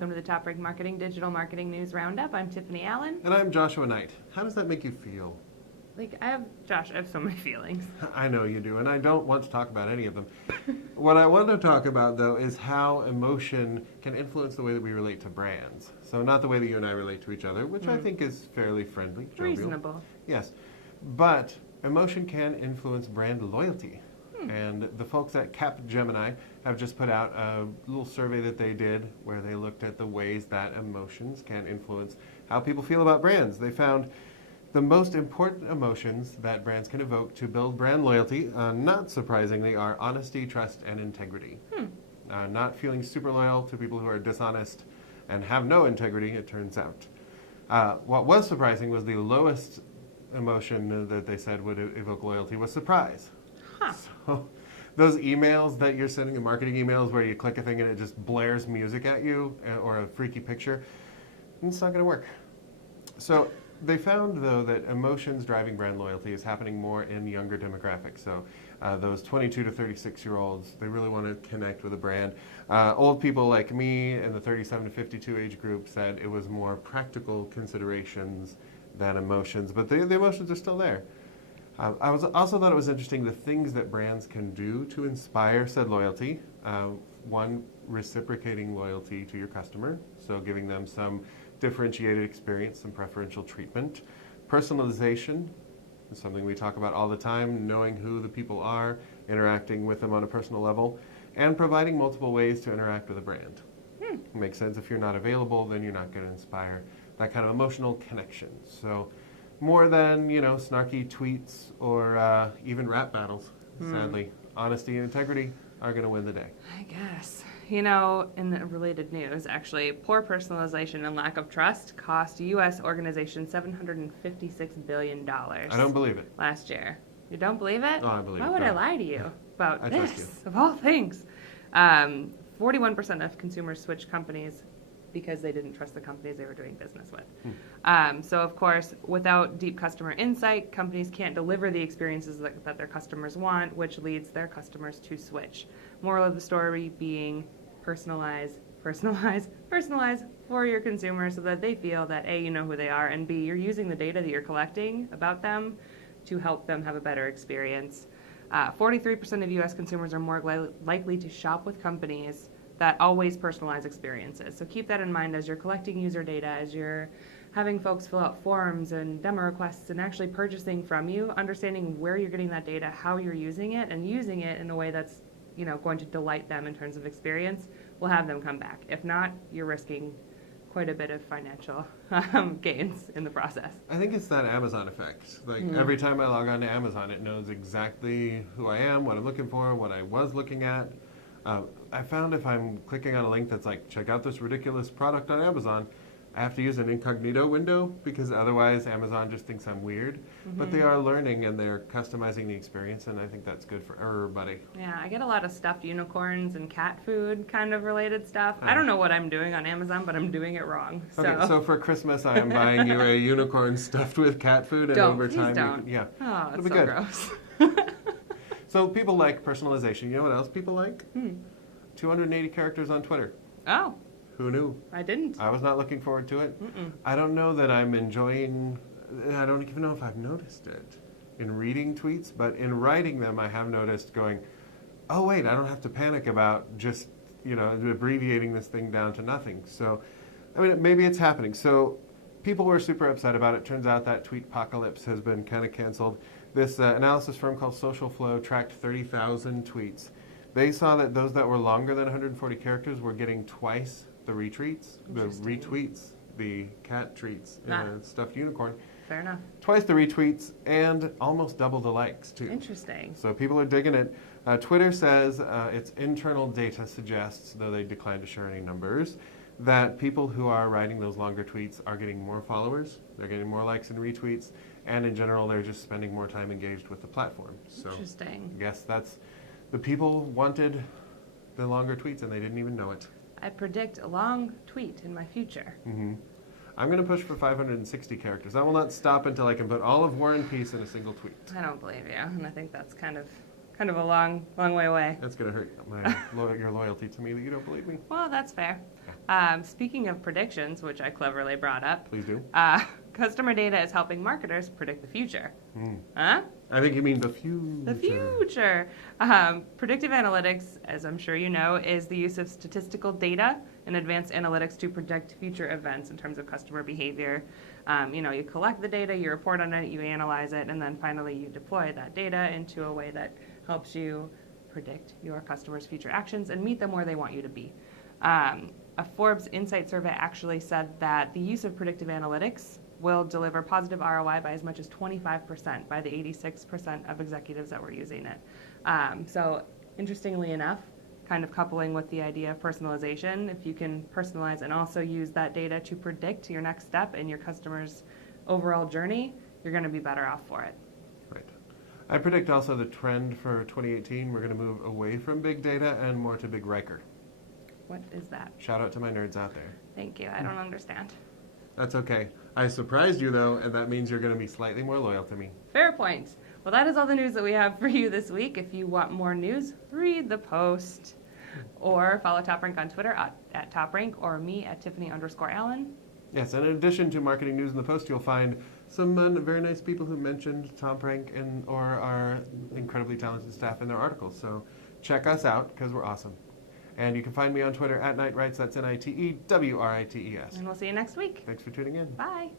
welcome to the TopRank Marketing Digital Marketing News Roundup. I'm Tiffany Allen. And I'm Joshua Knight. How does that make you feel? I have so many feelings. I know you do, and I don't want to talk about any of them. What I want to talk about, though, is how emotion can influence the way that we relate to brands. So not the way that you and I relate to each other, which I think is fairly friendly, jovial. Reasonable. Yes. But emotion can influence brand loyalty. And the folks at Capgemini have just put out a little survey that they did where they looked at the ways that emotions can influence how people feel about brands. They found the most important emotions that brands can evoke to build brand loyalty, not surprisingly, are honesty, trust, and integrity. Not feeling super loyal to people who are dishonest and have no integrity, it turns out. What was surprising was the lowest emotion that they said would evoke loyalty was surprise. So those emails that you're sending, the marketing emails where you click a thing and it just blares music at you or a freaky picture, it's not going to work. So they found, though, that emotions driving brand loyalty is happening more in younger demographics. So those 22 to 36-year-olds, they really want to connect with a brand. Old people like me in the 37 to 52 age group said it was more practical considerations than emotions, but the emotions are still there. I also thought it was interesting the things that brands can do to inspire said loyalty. One, reciprocating loyalty to your customer, so giving them some differentiated experience, some preferential treatment. Personalization is something we talk about all the time, knowing who the people are, interacting with them on a personal level, and providing multiple ways to interact with a brand. It makes sense. If you're not available, then you're not going to inspire that kind of emotional connection. So more than, snarky tweets or even rap battles, sadly, honesty and integrity are going to win the day. I guess. In the related news, actually, poor personalization and lack of trust cost U.S. organizations $756 billion. I don't believe it. Last year. You don't believe it? Oh, I believe it. Why would I lie to you about I trust you. this, of all things? 41% of consumers switched companies because they didn't trust the companies they were doing business with. So, of course, without deep customer insight, companies can't deliver the experiences that their customers want, which leads their customers to switch. Moral of the story being personalize for your consumers so that they feel that A, you know who they are, and B, you're using the data that you're collecting about them to help them have a better experience. 43% of U.S. consumers are more likely to shop with companies that always personalize experiences. So keep that in mind as you're collecting user data, as you're having folks fill out forms and demo requests and actually purchasing from you, understanding where you're getting that data, how you're using it, and using it in a way that's going to delight them in terms of experience will have them come back. If not, you're risking quite a bit of financial gains in the process. I think it's that Amazon effect. Every time I log on to Amazon, it knows exactly who I am, what I'm looking for, what I was looking at. I found if I'm clicking on a link that's like, check out this ridiculous product on Amazon, I have to use an incognito window because otherwise Amazon just thinks I'm weird. But they are learning and they're customizing the experience, and I think that's good for everybody. Yeah, I get a lot of stuffed unicorns and cat food kind of related stuff. I don't know what I'm doing on Amazon, but I'm doing it wrong. Okay, so for Christmas I am buying you a unicorn stuffed with cat food, and over time, please don't. Yeah, Oh, it'll it's be so good. gross. So people like personalization. You know what else people like? 280 characters on Twitter. Oh, Who knew? I didn't. I was not looking forward to it. I don't know that I'm enjoying, I don't even know if I've noticed it in reading tweets, but in writing them I have noticed going, oh wait, I don't have to panic about just, abbreviating this thing down to nothing. So, maybe it's happening. So people were super upset about it. Turns out that Tweetpocalypse has been kind of canceled. This analysis firm called Social Flow tracked 30,000 tweets. They saw that those that were longer than 140 characters were getting twice the retweets, the cat treats, stuffed unicorn. Fair enough. Twice the retweets and almost double the likes, too. Interesting. So people are digging it. Twitter says its internal data suggests, though they declined to share any numbers, that people who are writing those longer tweets are getting more followers, they're getting more likes and retweets, and in general, they're just spending more time engaged with the platform. So Interesting. I guess that's the people wanted the longer tweets, and they didn't even know it. I predict a long tweet in my future. I'm going to push for 560 characters. I will not stop until I can put all of War and Peace in a single tweet. I don't believe you, and I think that's kind of kind of a long way away. That's going to hurt your loyalty to me that you don't believe me. Well, that's fair. Speaking of predictions, which I cleverly brought up, Please do. customer data is helping marketers predict the future. Huh? I think you mean the future. The future. Predictive analytics, as I'm sure you know, is the use of statistical data and advanced analytics to predict future events in terms of customer behavior. You collect the data, you report on it, you analyze it, and then finally you deploy that data into a way that helps you predict your customers' future actions and meet them where they want you to be. A Forbes Insight survey actually said that the use of predictive analytics will deliver positive ROI by as much as 25% by the 86% of executives that were using it. So interestingly enough, kind of coupling with the idea of personalization, if you can personalize and also use that data to predict your next step in your customer's overall journey, you're going to be better off for it. Right. I predict also the trend for 2018, we're going to move away from big data and more to big Riker. What is that? Shout out to my nerds out there. Thank you. I don't understand. That's okay. I surprised you, though, and that means you're going to be slightly more loyal to me. Fair point. Well, that is all the news that we have for you this week. If you want more news, read the post. Or follow TopRank on Twitter at TopRank or me at Tiffany_Allen. Yes, and in addition to marketing news in the post, you'll find some very nice people who mentioned TopRank or our incredibly talented staff in their articles. So check us out, because we're awesome. And you can find me on Twitter at Nitewrites. That's NITEWRITES. And we'll see you next week. Thanks for tuning in. Bye.